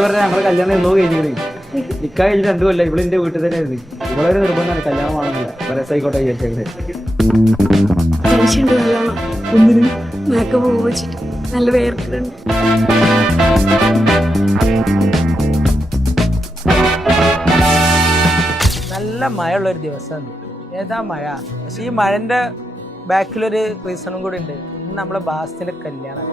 സത്യം പറഞ്ഞാൽ ഞങ്ങളെ കല്യാണം എന്നോ കഴിഞ്ഞിരിക്കണേ. നിക്കാ കഴിഞ്ഞിട്ട് 2 കൊല്ലം ഇവിടെ എന്റെ വീട്ടിൽ തന്നെ ആയിരുന്നു. ഇവളൊരു നിർബന്ധമാണ് കല്യാണം ആണെന്നില്ല. രസമായിക്കോട്ടെ വിചാരിച്ചത്. മേക്കപ്പ് വെച്ചിട്ട് നല്ല വേർക്കുന്നുണ്ട്. നല്ല മഴ ഉള്ളൊരു ദിവസമാണ്. ഏതാ മഴ? പക്ഷെ ഈ മഴന്റെ ബാക്കിലൊരു റീസണും കൂടി ഉണ്ട്. ഇന്ന് നമ്മളെ ബാസിന്റെ കല്യാണം.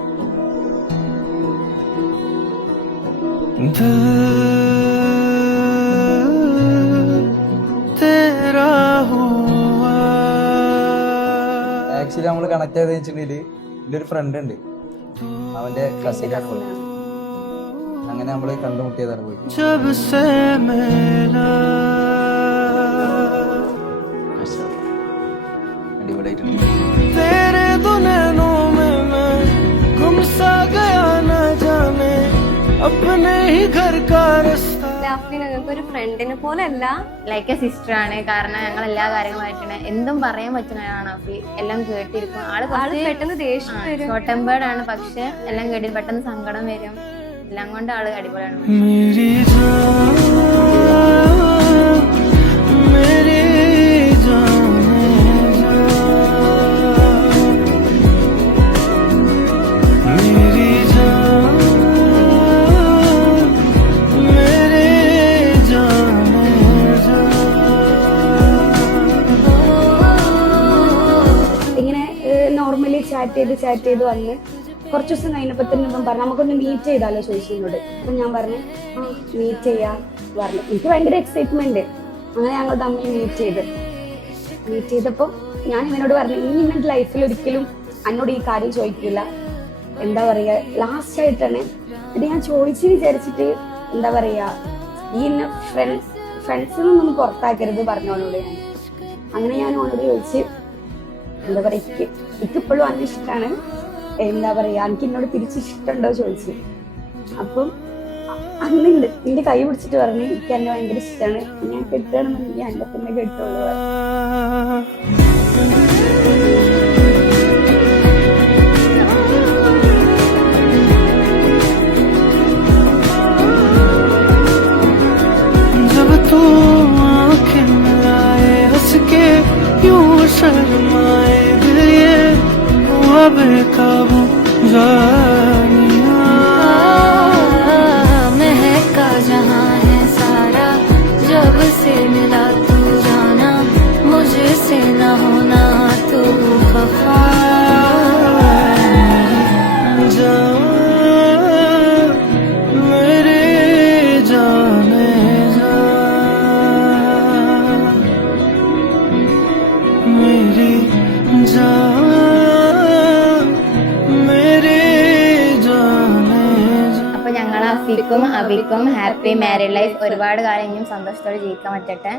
ആക്ച്വലി നമ്മള് കണക്ട് ചെയ്ത് വെച്ചിട്ടുണ്ടെങ്കിൽ എൻ്റെ ഒരു ഫ്രണ്ട് ഉണ്ട്, അവന്റെ കസിനാണ് പോയി. അങ്ങനെ നമ്മള് കണ്ടുമുട്ടിയതാണ് പോയി. അടിപൊളിയായിട്ടുണ്ട്. ഞങ്ങൾക്ക് ഒരു ഫ്രണ്ടിനെ പോലെ അല്ല, ലൈക്ക് എ സിസ്റ്റർ ആണ്. കാരണം ഞങ്ങൾ എല്ലാ കാര്യങ്ങളുമായിട്ടാണ് എന്തും പറയാൻ പറ്റുന്നതാണ്. അഫി എല്ലാം കേട്ടിരിക്കും. ആള് പെട്ടെന്ന് ദേഷ്യം വരും. ഷോർട്ട് ടെമ്പേർഡ് ആണ്. പക്ഷെ എല്ലാം കേട്ടി പെട്ടെന്ന് സങ്കടം വരും. എല്ലാം കൊണ്ട് ആള് അടിപൊളിയാണ്. നോർമലി ചാറ്റ് ചെയ്ത് വന്ന് കുറച്ച് ദിവസം കഴിഞ്ഞപ്പോൾ തന്നെ പറഞ്ഞു നമുക്കൊന്ന് മീറ്റ് ചെയ്താലോ ചോദിച്ചു എന്നോട്. അപ്പം ഞാൻ പറഞ്ഞു മീറ്റ് ചെയ്യാം പറഞ്ഞു. എനിക്ക് ഭയങ്കര എക്സൈറ്റ്മെന്റ്. അങ്ങനെ ഞങ്ങൾ തമ്മിൽ മീറ്റ് ചെയ്തപ്പോൾ ഞാൻ ഇവനോട് പറഞ്ഞു ഇനി എൻ്റെ ലൈഫിൽ ഒരിക്കലും എന്നോട് ഈ കാര്യം ചോദിക്കില്ല. എന്താ പറയുക, ലാസ്റ്റ് ആയിട്ടാണ് ഇത് ഞാൻ ചോദിച്ചു വിചാരിച്ചിട്ട് എന്താ പറയുക ഈ ഫ്രണ്ട്സിൽ നിന്നൊന്നും പുറത്താക്കരുത് പറഞ്ഞോളോട് ഞാൻ. അങ്ങനെ ഞാൻ ഓനോട് ചോദിച്ച് എന്താ പറയുക എനിക്കിപ്പോഴും അന്ന് ഇഷ്ടമാണ്, എന്താ പറയാ എനിക്ക് എന്നോട് തിരിച്ചിഷ്ടമുണ്ടോ ചോദിച്ചു. അപ്പം അന്നുണ്ട് നിന്റെ കൈ പിടിച്ചിട്ട് പറഞ്ഞു എനിക്ക് എന്നെ ഭയങ്കര ഇഷ്ടമാണ്, ഞാൻ കെട്ടുകയാണെന്നുണ്ടെങ്കിൽ എന്നെ തന്നെ കെട്ടുള്ളൂ. बेकाबू महका जहाँ है सारा, जब से मिला तू जाना, मुझे से न होना तू खफा। मेरे जाने जा मेरी जा അപ്പൊ ഞങ്ങൾ അഫിക്കും അബിക്കും ഹാപ്പി മാരീഡ് ലൈഫ് ഒരുപാട് കാലം ഇനിയും സന്തോഷത്തോടെ ജീവിക്കാൻ പറ്റട്ടെ.